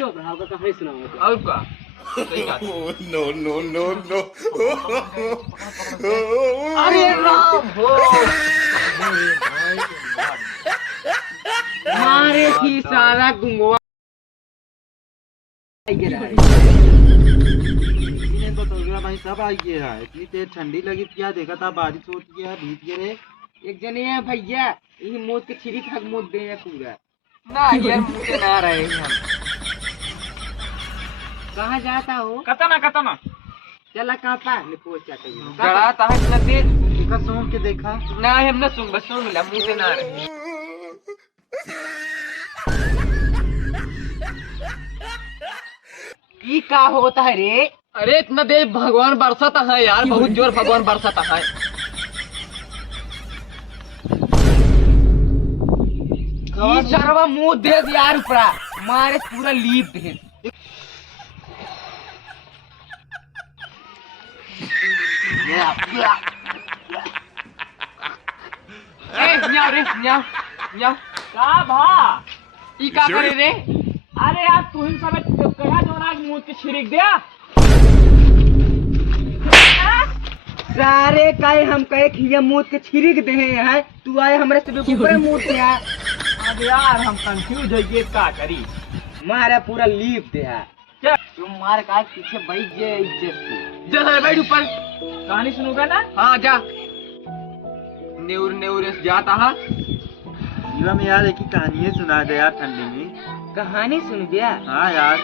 चुप रहा का कहानी सुनाओ और का सही बात। नो नो नो नो अरे राम हो मारे की साला गुंगवा भाई सब आई गया है। इतनी तेज ठंडी लगी क्या देखा था, बारिश हो गया भीग गए। एक जने है भैया ये मौत के छिरी खा मौत दे है पूरा। ना ये मुझे ना रहे हैं हम। कहाँ जाता हो? कतना चला कापा ने पहुंच जाते हो। गड़ा ता है इतना तेज देखा सूंघ के देखा। ना हम ना सुन बस सुन मिला मुंह से ना रहे। ई का होता है रे? अरे इतना देर भगवान बरसाता है यार, बहुत जोर भगवान बरसाता है। ई सरवा मुंह दे यार ऊपरा मारे पूरा लीप दे। ए न्याव रे न्याव का भा ई का करे रे? अरे यार तू ही सब कहा जो ना मुंह के छिड़क दिया। सारे कहे हम कहे कि ये मुंह के छिड़क दे हैं, तू आए हमरे से ऊपर मुंह से आ। अब यार हम कंफ्यूज हो ये का करी मारे पूरा लीप दे है। तुम मार का पीछे बैठ जे इज्जत से जा बैठ ऊपर कहानी सुनोगा ना? हाँ जा नेउर नेउर जाता है। जीवा में यार एक ही कहानी सुना दे यार ठंडी में। कहानी सुन गया? हाँ यार।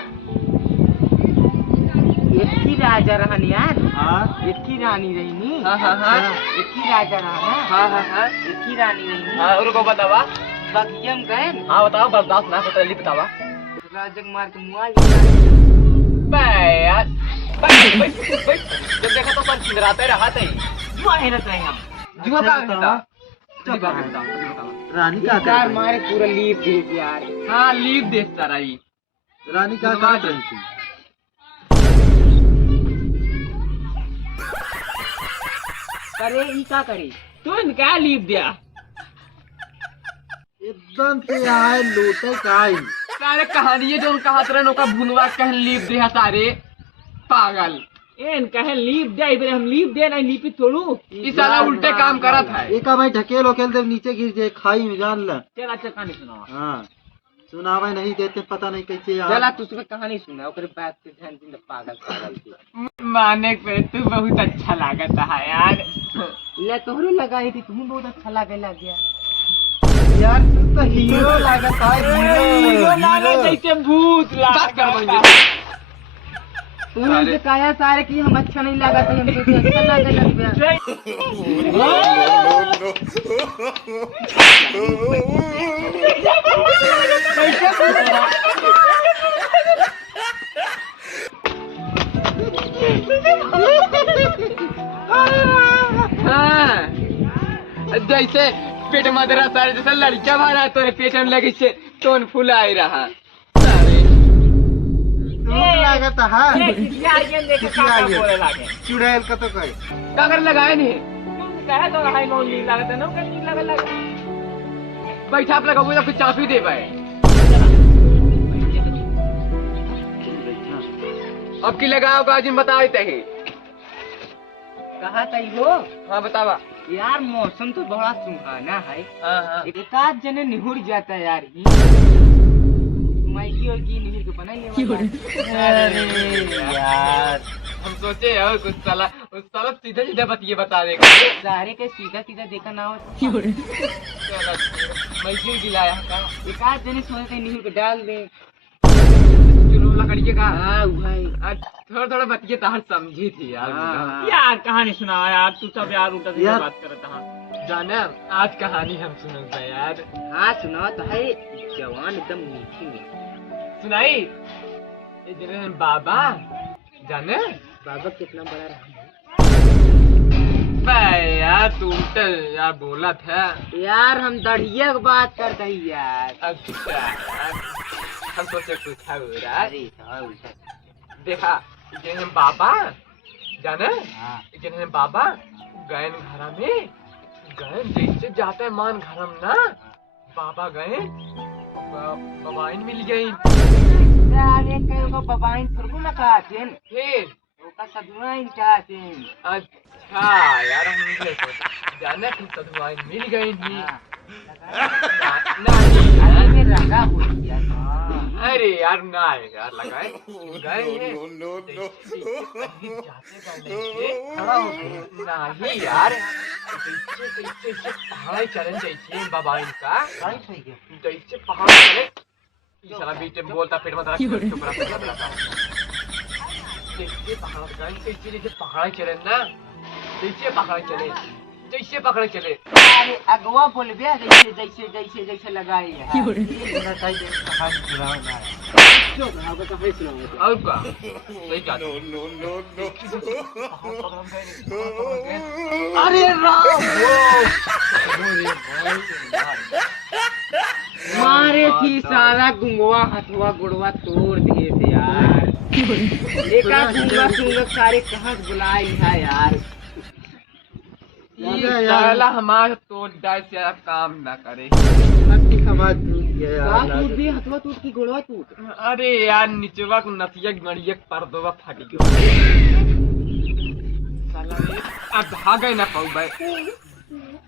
एक ही राजा रहन यार। हाँ एक ही रानी रही। हाँ एक ही राजा रहा। हाँ एक ही रानी रही। हाँ और को बतावा। बाकी हम गए न, हाँ बताओ बर्दाश्त ना होता लिख बतावा। राजा के मार के मुआ यार जब देखा तो पर खिंदराते रहा था ही मेहनत रहे हम जुआ का बतावा। रानी का यार मारे पूरा लीप दे यार। हाँ लीव देखता रही। रानी का बुलवा कर दे। रही थी। करे ई का करे तू क्या लीप दिया? एकदम से आए लोटे काई। सारे कहानी जो कहा तरह का भुनवा कह लीव दे सारे पागल। एन कहे लीप दे इबरे हम लीप दे नहीं लीपी थोड़ू। इस साला उल्टे काम करत है। एक भाई ढकेल ओकेल दे नीचे गिर जाए खाई में जान ल। चल अच्छा कहानी सुनाओ। हाँ सुनावे नहीं देते पता नहीं कैसे यार। चला तुझे कहानी सुना ओकरे बात से ध्यान दिन पागल पागल के माने पे तू बहुत अच्छा लागत है यार। ले तोहरो लगाई थी तुम्हें बहुत अच्छा लागे लग गया यार तू तो हीरो लागत है। हीरो जैसे भूत बात कर बंजे। तुमने कहा सारे कि हम अच्छा नहीं लगा तो हमको तो अच्छा लगे लग गया। हाँ जैसे पेट मदरा सारे जैसे लड़कियां बाहर तोरे पेट में लगी से टोन फूल आई रहा सारे लागत है। देखे काका बोले लागे चुड़ैल का तो कहे कागर लगाए नहीं कहे तो हाई नॉन ली लागत है ना कहीं लगे लगे बैठा आप लगाओगे तो कुछ चापी दे पाए। अब की लगाओगा जिन बता देते हैं। कहा तई हो? हाँ बतावा। यार मौसम तो बड़ा सुहाना है। हाँ एक आध जने निहुर जाता है यार ही माइकी और की निहुर के बनाई ले अरे यार हम सोचे यार कुछ साला उस साला सीधा सीधा बतिए बता देगा। सारे के सीधा सीधा देखा ना हो मैं क्यों गिलाया का एक आध जने सोचे निहुर को डाल दे। चलो लकड़िए का। हाँ भाई थोड़ा थोड़ा बतिए तार समझी थी यार। यार कहानी सुनाओ यार तू सब यार उल्टा सीधा यार। बात करता है। जाना आज कहानी हम सुनूंगा यार। हाँ सुनाओ तो है जवान एकदम मीठी में सुनाई ये जने बाबा जाने बाबा कितना बड़ा रहा यार तू उल्टा यार बोला था यार हम दढ़िया की बात करते हैं यार। अच्छा हम सोचे कुछ था अरे तो उल्टा देखा जने बाबा जाने हाँ जने बाबा गए घरा में गए जैसे जाते हैं मान घरम ना बाबा गए बवाइन मिल गई। अरे कयो को बबाइन थोड़को ना कहतेन फिर ओका सदुआइन कहतेन अच्छा यार हम नहीं जाने की सदवाई मिल गई थी नहीं अरे में रंगा हो गया अरे यार ना यार लगाए गए हैं No, no, no, खड़ा हो गए नहीं यार कैसे पहाड़ चलन चाहिए बाबा इनका काई થઈ ગયા कैसे पहाड़ चले ये साला बीच में बोलता पेट में दर्द चुप रहा कैसे पहाड़ कैसे पहाड़ चले ना कैसे पहाड़ चले जैसे पकड़े चले अरे अगवा बोलबे जैसे जैसे जैसे जैसे लगाई है ના કાઈ દે કહાની સુનાઓ ના जो भाव का है सुनाओ और क्या सही क्या no, no, no, no. अरे राम मारे थी सारा गुंगवा हथवा गुड़वा तोड़ दिए थे यार एका गुंगा सुंगा सारे कहाँ से बुलाई है यार ये साला हमारा तोड़ डाल से काम ना करे નક્કી સમાજ ટૂટ ગયા का यार टूट भी हथवा टूट की गुड़वा टूट अरे यार निचवा को नथिया गणिया पर्दवा फट गयो साला ये अब भागे ना पाऊ भाई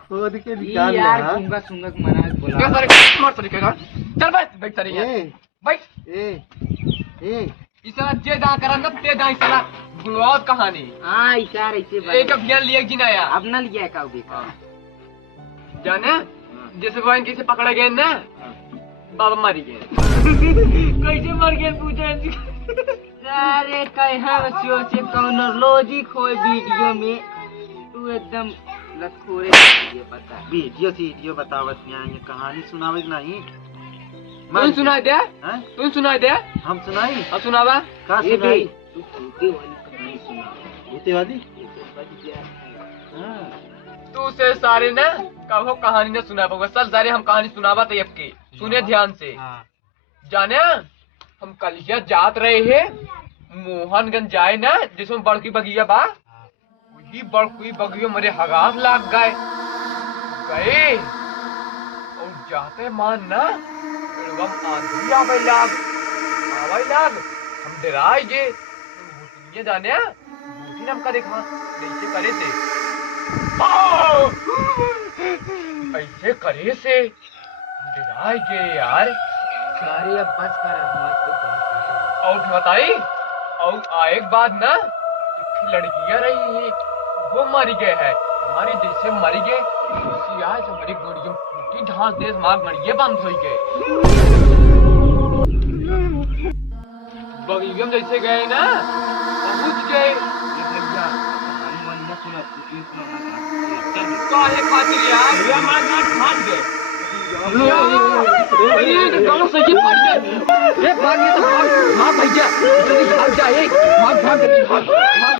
खोद के ये निकाल यार ले गुंगा सुंगा मना क्या बुला सारे मार तरीके का चल बैठ बैठ तारी ए बैठ ए ए इस साला जे दा करन ना ते दा इस साला गुणवाद कहानी हाँ इशार ऐसे एक अब ज्ञान लिया जी ना यार अब न लिया का देखा जाने जैसे वाइन कैसे पकड़े गए ना बाबा मारी गए कैसे मर गए पूछे अरे कहाँ सोचे कौन लॉजिक हो वीडियो में तू एकदम लखोरे ये बता वीडियो वीडियो बतावत यहाँ ये कहानी सुनावे नहीं तू सुना दे हैं तू सुना दे हम सुनाई अब सुनावा का ये भी सुनाई तू भूते वाली कहानी सुना भूते वाली हाँ तू से सारे ना कहो कहानी ना सुना पाऊंगा सब सारे हम कहानी सुनावा थे आपके सुने ध्यान से हाँ जाने हम कलिया जात रहे हैं मोहनगंज जाए ना जिसमें बड़की बगिया बा वही बड़की बगिया मेरे हगास लाग गए और जाते मान ना एकदम आंधी आवे लाग हम डराए जे भूतिया जाने भूती नाम का देखा ऐसे करे थे ऐसे करे से डराए जे यार अरे अब बस कर और बताई और एक बात ना एक लड़कियां रही है वो मरी गए है हमारी जैसे मरी गए उसी आज हमारी गड़ियों फूटी ढांस दे हमारी गड़िये बंद हो गए बगीचे में जैसे गए ना पहुंच गए काहे खातिर यार ये हमारा गांठ फाट गए ये गांव से ये फाट गए ये भाग ये तो भाग भैया जल्दी भाग जाए भाग